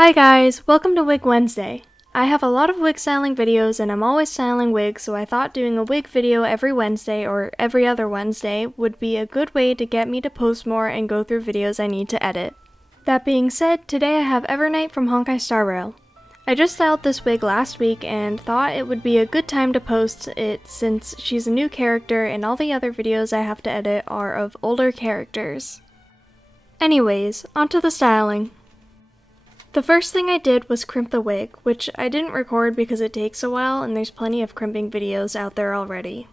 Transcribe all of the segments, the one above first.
Hi guys, welcome to Wig Wednesday. I have a lot of wig styling videos and I'm always styling wigs, so I thought doing a wig video every Wednesday or every other Wednesday would be a good way to get me to post more and go through videos I need to edit. That being said, today I have Evernight from Honkai Star Rail. I just styled this wig last week and thought it would be a good time to post it since she's a new character and all the other videos I have to edit are of older characters. Anyways, onto the styling. The first thing I did was crimp the wig, which I didn't record because it takes a while and there's plenty of crimping videos out there already.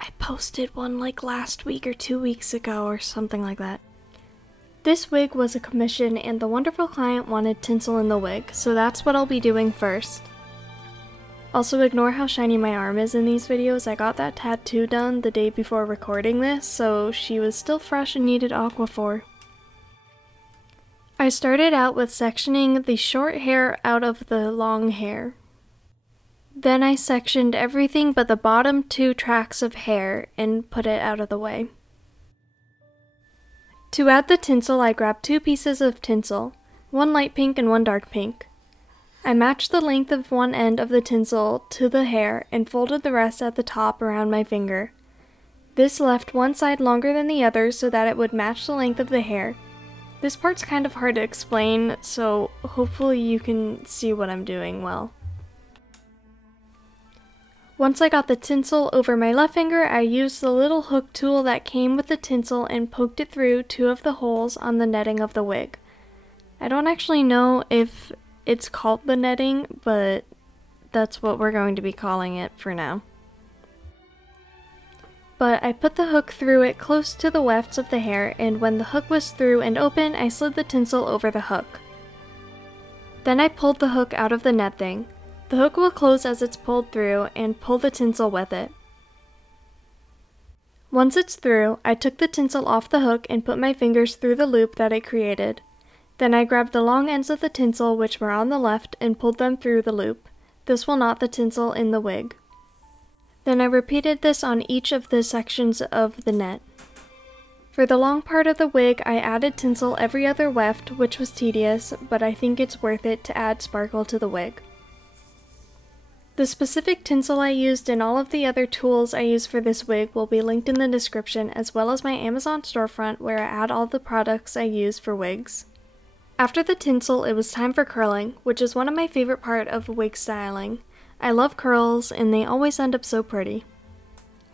I posted one like last week or 2 weeks ago or something like that. This wig was a commission and the wonderful client wanted tinsel in the wig, so that's what I'll be doing first. Also ignore how shiny my arm is in these videos. I got that tattoo done the day before recording this, so she was still fresh and needed Aquaphor. I started out with sectioning the short hair out of the long hair. Then I sectioned everything but the bottom 2 tracts of hair and put it out of the way. To add the tinsel, I grabbed 2 pieces of tinsel, one light pink and one dark pink. I matched the length of one end of the tinsel to the hair and folded the rest at the top around my finger. This left one side longer than the other so that it would match the length of the hair. This part's kind of hard to explain, so hopefully you can see what I'm doing well. Once I got the tinsel over my left finger, I used the little hook tool that came with the tinsel and poked it through 2 of the holes on the netting of the wig. I don't actually know if it's called the netting, but that's what we're going to be calling it for now. But I put the hook through it close to the wefts of the hair, and when the hook was through and open, I slid the tinsel over the hook. Then I pulled the hook out of the netting. The hook will close as it's pulled through, and pull the tinsel with it. Once it's through, I took the tinsel off the hook and put my fingers through the loop that I created. Then I grabbed the long ends of the tinsel, which were on the left, and pulled them through the loop. This will knot the tinsel in the wig. Then I repeated this on each of the sections of the net. For the long part of the wig, I added tinsel every other weft, which was tedious, but I think it's worth it to add sparkle to the wig. The specific tinsel I used and all of the other tools I use for this wig will be linked in the description, as well as my Amazon storefront where I add all the products I use for wigs. After the tinsel, it was time for curling, which is one of my favorite parts of wig styling. I love curls, and they always end up so pretty.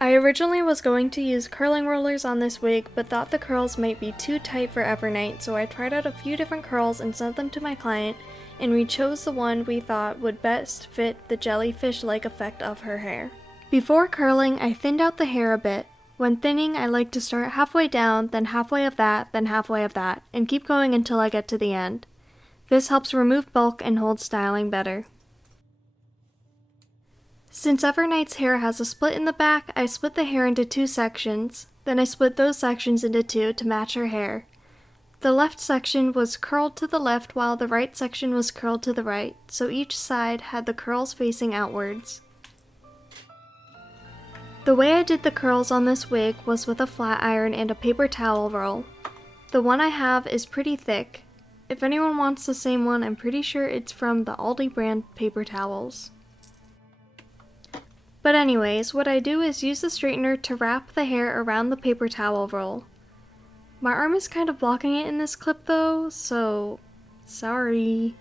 I originally was going to use curling rollers on this wig, but thought the curls might be too tight for Evernight, so I tried out a few different curls and sent them to my client, and we chose the one we thought would best fit the jellyfish-like effect of her hair. Before curling, I thinned out the hair a bit. When thinning, I like to start halfway down, then halfway of that, then halfway of that, and keep going until I get to the end. This helps remove bulk and hold styling better. Since Evernight's hair has a split in the back, I split the hair into 2 sections, then I split those sections into 2 to match her hair. The left section was curled to the left while the right section was curled to the right, so each side had the curls facing outwards. The way I did the curls on this wig was with a flat iron and a paper towel roll. The one I have is pretty thick. If anyone wants the same one, I'm pretty sure it's from the Aldi brand paper towels. But anyways, what I do is use the straightener to wrap the hair around the paper towel roll. My arm is kind of blocking it in this clip though, so sorry.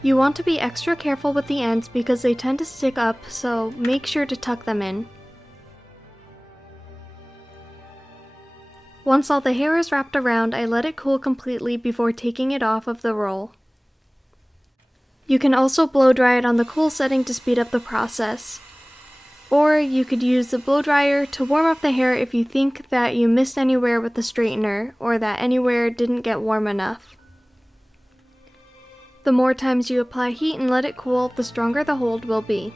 You want to be extra careful with the ends because they tend to stick up, so make sure to tuck them in. Once all the hair is wrapped around, I let it cool completely before taking it off of the roll. You can also blow dry it on the cool setting to speed up the process. Or you could use the blow dryer to warm up the hair if you think that you missed anywhere with the straightener or that anywhere didn't get warm enough. The more times you apply heat and let it cool, the stronger the hold will be.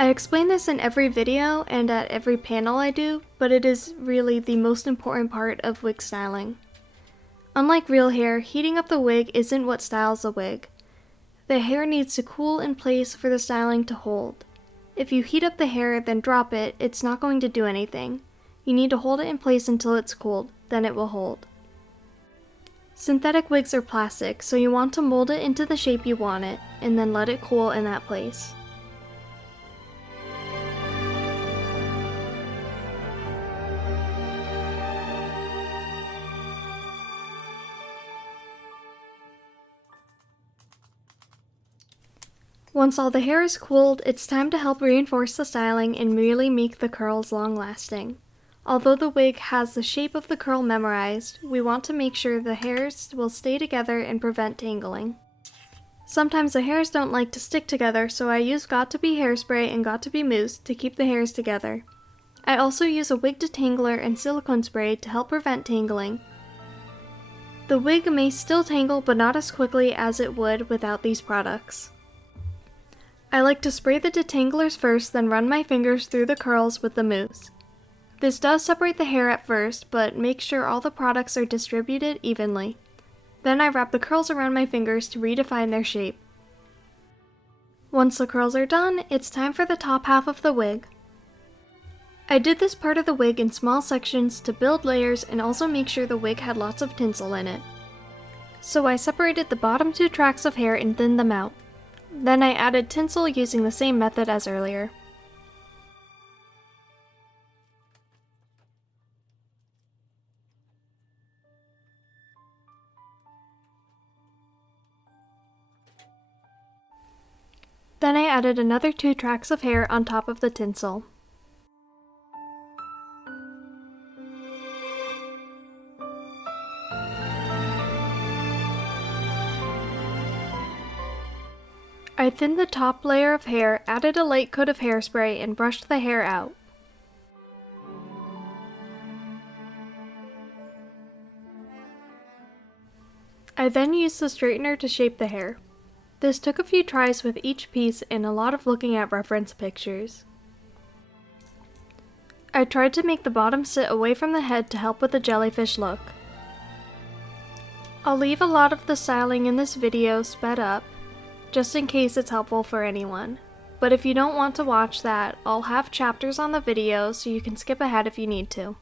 I explain this in every video and at every panel I do, but it is really the most important part of wig styling. Unlike real hair, heating up the wig isn't what styles the wig. The hair needs to cool in place for the styling to hold. If you heat up the hair then drop it, it's not going to do anything. You need to hold it in place until it's cooled, then it will hold. Synthetic wigs are plastic, so you want to mold it into the shape you want it, and then let it cool in that place. Once all the hair is cooled, it's time to help reinforce the styling and really make the curls long-lasting. Although the wig has the shape of the curl memorized, we want to make sure the hairs will stay together and prevent tangling. Sometimes the hairs don't like to stick together, so I use Got2b hairspray and Got2b mousse to keep the hairs together. I also use a wig detangler and silicone spray to help prevent tangling. The wig may still tangle, but not as quickly as it would without these products. I like to spray the detanglers first, then run my fingers through the curls with the mousse. This does separate the hair at first, but make sure all the products are distributed evenly. Then I wrap the curls around my fingers to redefine their shape. Once the curls are done, it's time for the top half of the wig. I did this part of the wig in small sections to build layers and also make sure the wig had lots of tinsel in it. So I separated the bottom 2 tracts of hair and thinned them out. Then I added tinsel using the same method as earlier. Then I added another 2 tracts of hair on top of the tinsel. I thinned the top layer of hair, added a light coat of hairspray, and brushed the hair out. I then used the straightener to shape the hair. This took a few tries with each piece and a lot of looking at reference pictures. I tried to make the bottom sit away from the head to help with the jellyfish look. I'll leave a lot of the styling in this video sped up, just in case it's helpful for anyone. But if you don't want to watch that, I'll have chapters on the video so you can skip ahead if you need to.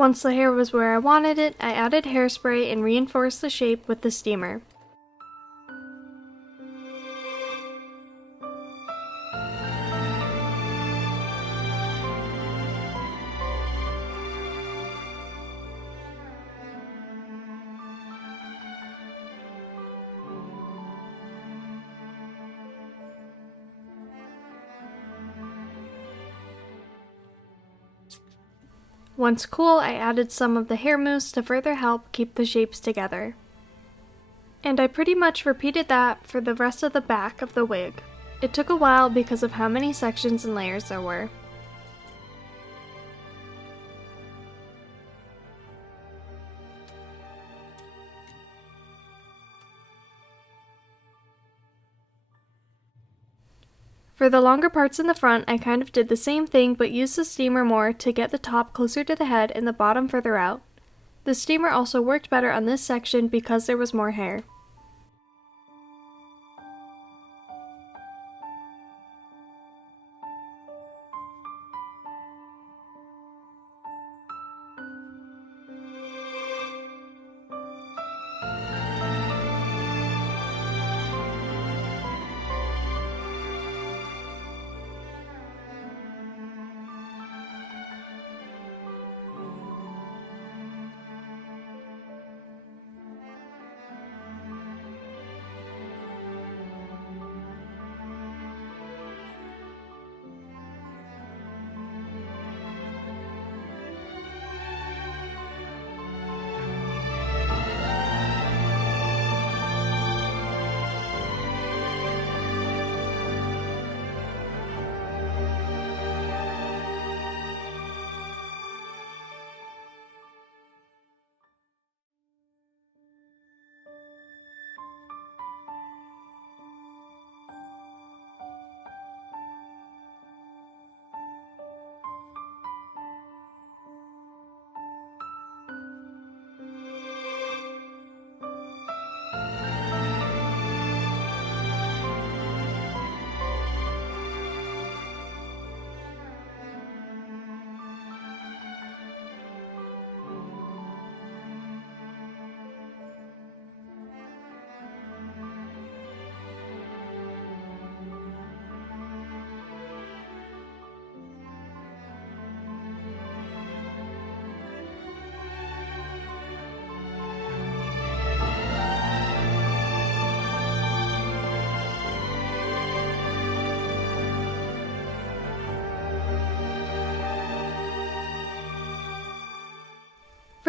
Once the hair was where I wanted it, I added hairspray and reinforced the shape with the steamer. Once cool, I added some of the hair mousse to further help keep the shapes together. And I pretty much repeated that for the rest of the back of the wig. It took a while because of how many sections and layers there were. For the longer parts in the front, I kind of did the same thing but used the steamer more to get the top closer to the head and the bottom further out. The steamer also worked better on this section because there was more hair.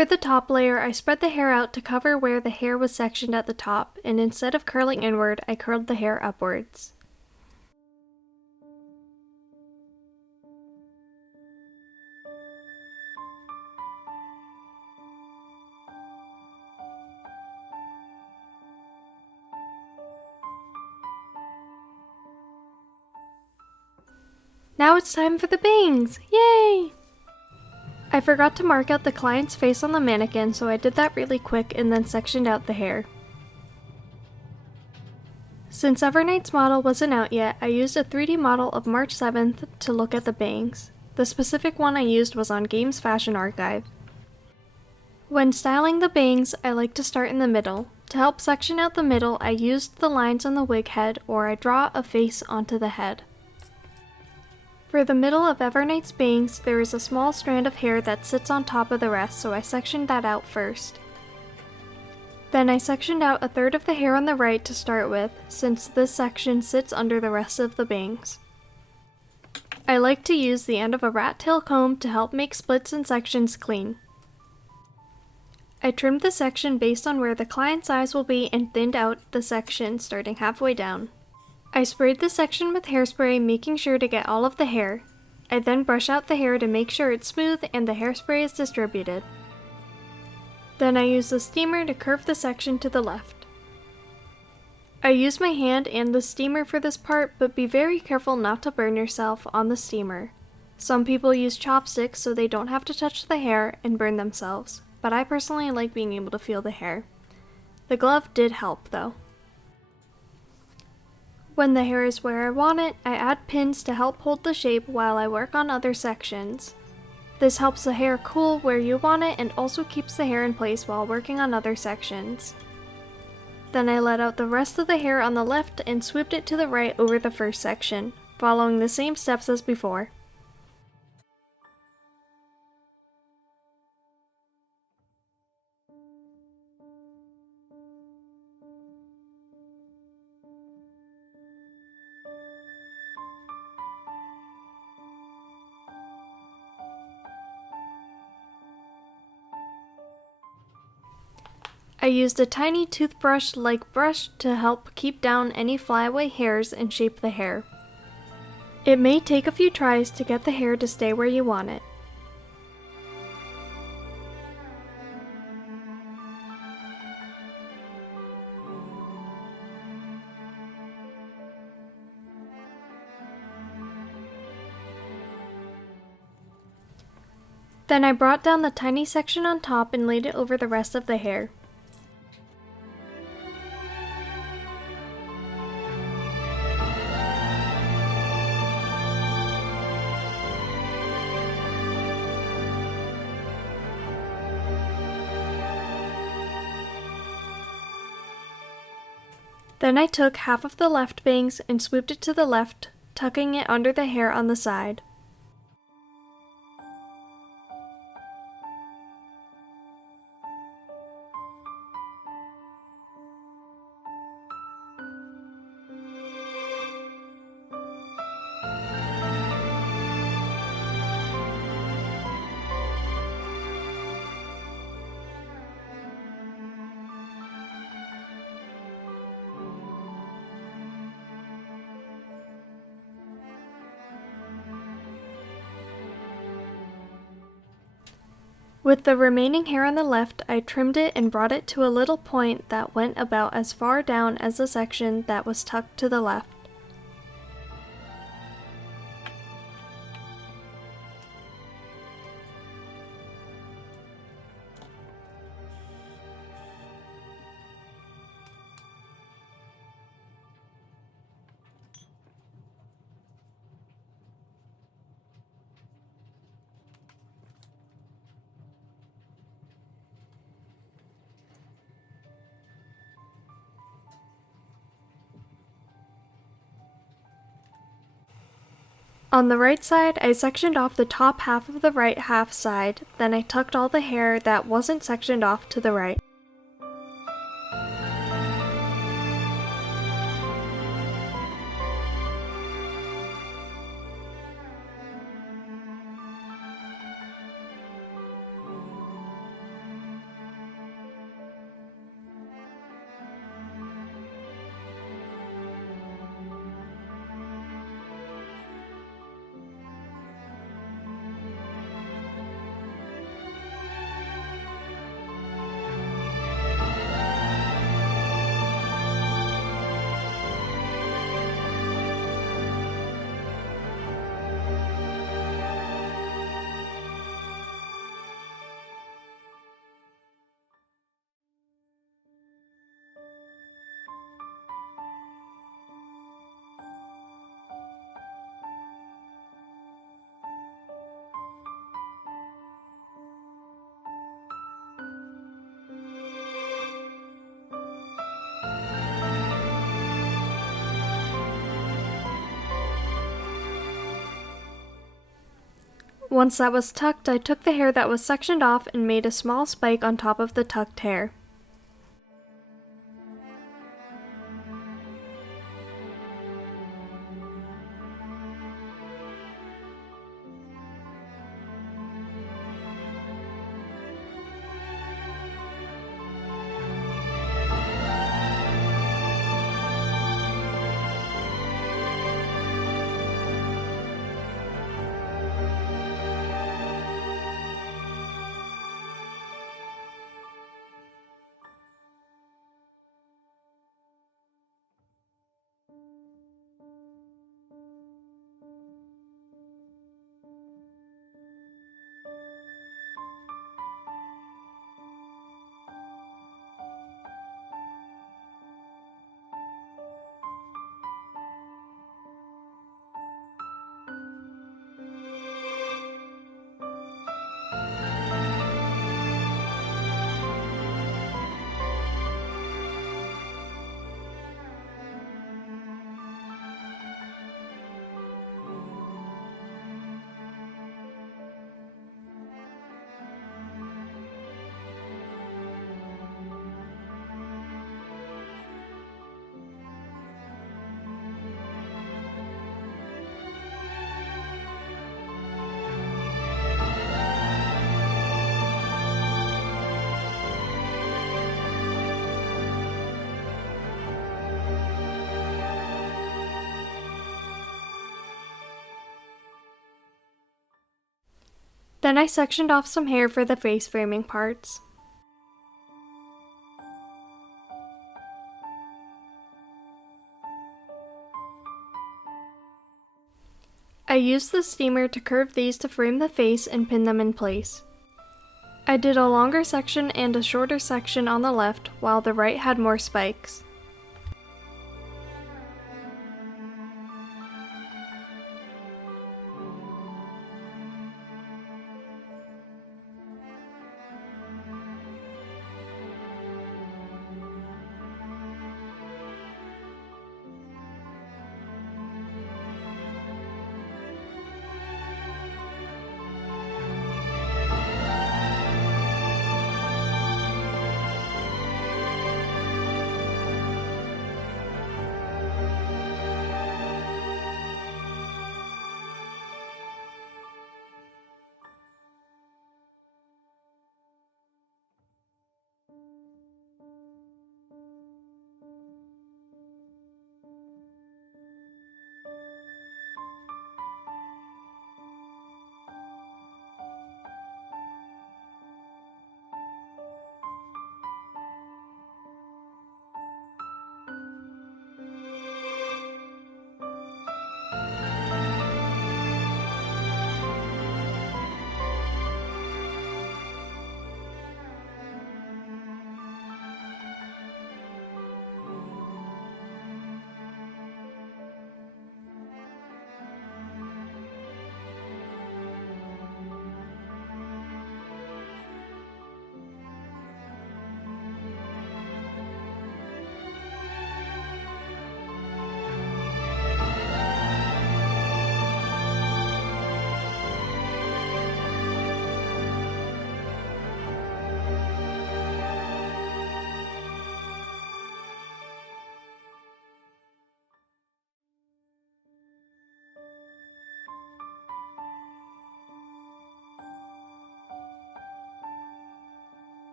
For the top layer, I spread the hair out to cover where the hair was sectioned at the top, and instead of curling inward, I curled the hair upwards. Now it's time for the bangs! Yay! I forgot to mark out the client's face on the mannequin, so I did that really quick and then sectioned out the hair. Since Evernight's model wasn't out yet, I used a 3D model of March 7th to look at the bangs. The specific one I used was on Games Fashion Archive. When styling the bangs, I like to start in the middle. To help section out the middle, I used the lines on the wig head, or I draw a face onto the head. For the middle of Evernight's bangs, there is a small strand of hair that sits on top of the rest, so I sectioned that out first. Then I sectioned out a third of the hair on the right to start with, since this section sits under the rest of the bangs. I like to use the end of a rat tail comb to help make splits and sections clean. I trimmed the section based on where the client's eyes will be and thinned out the section starting halfway down. I sprayed the section with hairspray, making sure to get all of the hair. I then brush out the hair to make sure it's smooth and the hairspray is distributed. Then I use the steamer to curve the section to the left. I use my hand and the steamer for this part, but be very careful not to burn yourself on the steamer. Some people use chopsticks so they don't have to touch the hair and burn themselves, but I personally like being able to feel the hair. The glove did help though. When the hair is where I want it, I add pins to help hold the shape while I work on other sections. This helps the hair cool where you want it and also keeps the hair in place while working on other sections. Then I let out the rest of the hair on the left and swooped it to the right over the first section, following the same steps as before. I used a tiny toothbrush-like brush to help keep down any flyaway hairs and shape the hair. It may take a few tries to get the hair to stay where you want it. Then I brought down the tiny section on top and laid it over the rest of the hair. Then I took half of the left bangs and swooped it to the left, tucking it under the hair on the side. With the remaining hair on the left, I trimmed it and brought it to a little point that went about as far down as the section that was tucked to the left. On the right side, I sectioned off the top half of the right half side, then I tucked all the hair that wasn't sectioned off to the right. Once that was tucked, I took the hair that was sectioned off and made a small spike on top of the tucked hair. Then I sectioned off some hair for the face framing parts. I used the steamer to curve these to frame the face and pin them in place. I did a longer section and a shorter section on the left, while the right had more spikes.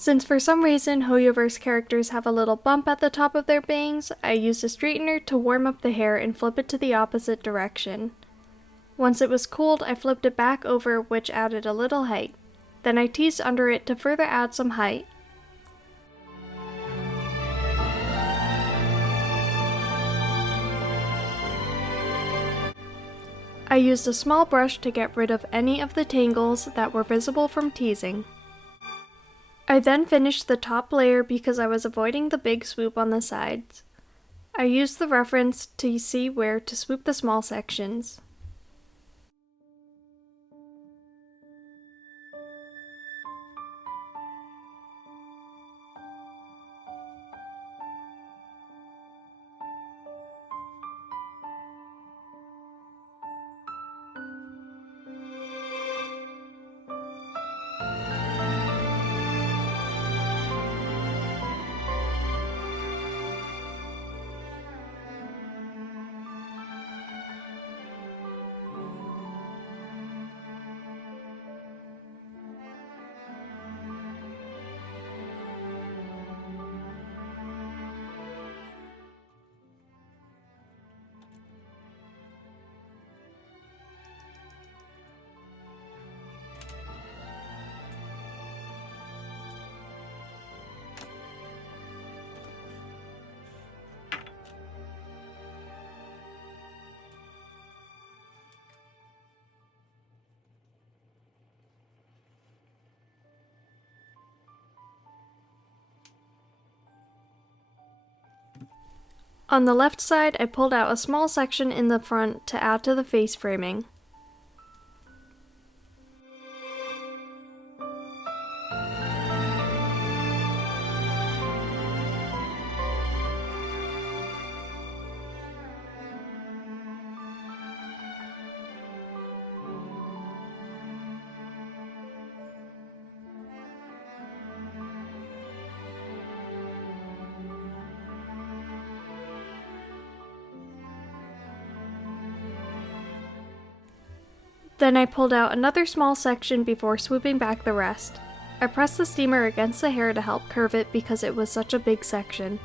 Since for some reason Hoyoverse characters have a little bump at the top of their bangs, I used a straightener to warm up the hair and flip it to the opposite direction. Once it was cooled, I flipped it back over, which added a little height. Then I teased under it to further add some height. I used a small brush to get rid of any of the tangles that were visible from teasing. I then finished the top layer because I was avoiding the big swoop on the sides. I used the reference to see where to swoop the small sections. On the left side, I pulled out a small section in the front to add to the face framing. Then I pulled out another small section before swooping back the rest. I pressed the steamer against the hair to help curve it because it was such a big section.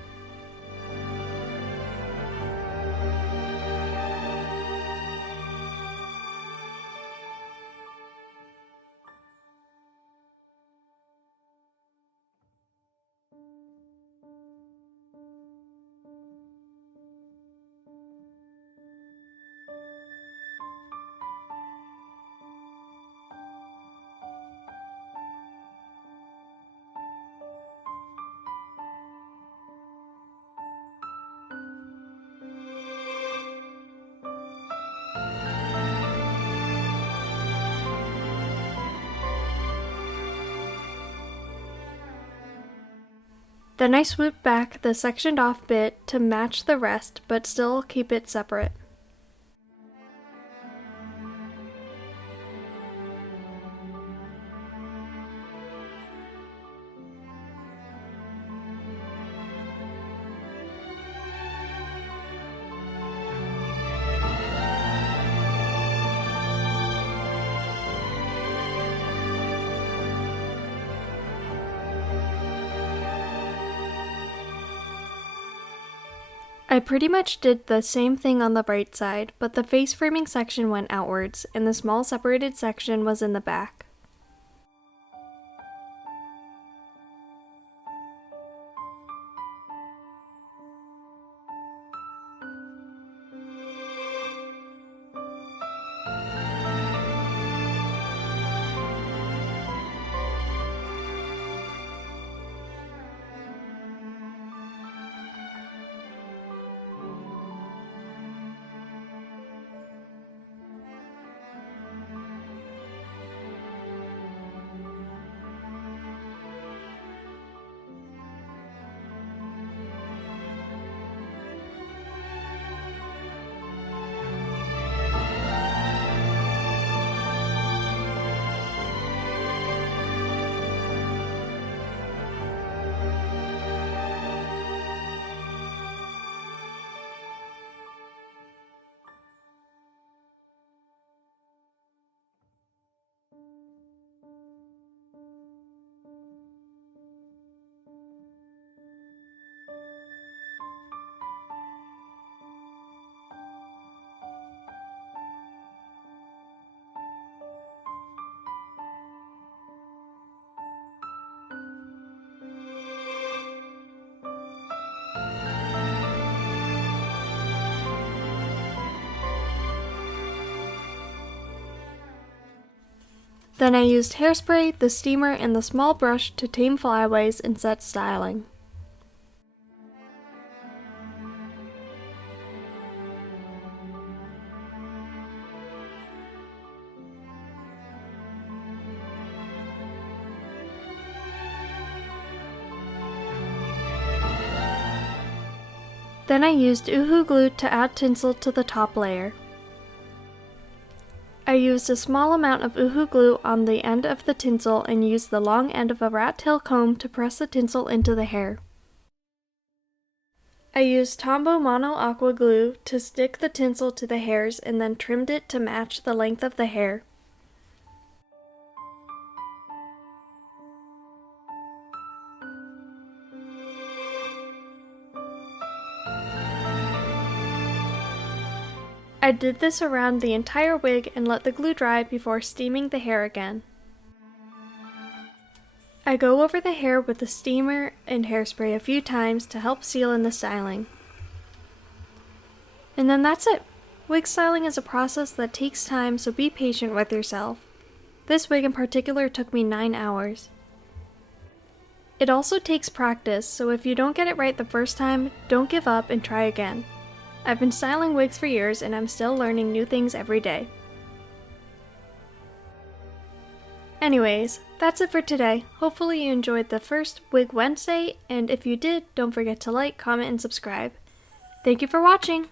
Then I swooped back the sectioned off bit to match the rest but still keep it separate. I pretty much did the same thing on the right side, but the face framing section went outwards, and the small separated section was in the back. Then I used hairspray, the steamer, and the small brush to tame flyaways and set styling. Then I used Uhu glue to add tinsel to the top layer. I used a small amount of Uhu glue on the end of the tinsel and used the long end of a rat tail comb to press the tinsel into the hair. I used Tombow Mono Aqua glue to stick the tinsel to the hairs and then trimmed it to match the length of the hair. I did this around the entire wig and let the glue dry before steaming the hair again. I go over the hair with the steamer and hairspray a few times to help seal in the styling. And then that's it! Wig styling is a process that takes time, so be patient with yourself. This wig in particular took me 9 hours. It also takes practice, so if you don't get it right the first time, don't give up and try again. I've been styling wigs for years and I'm still learning new things every day. Anyways, that's it for today. Hopefully you enjoyed the first Wig Wednesday, and if you did, don't forget to like, comment, and subscribe. Thank you for watching!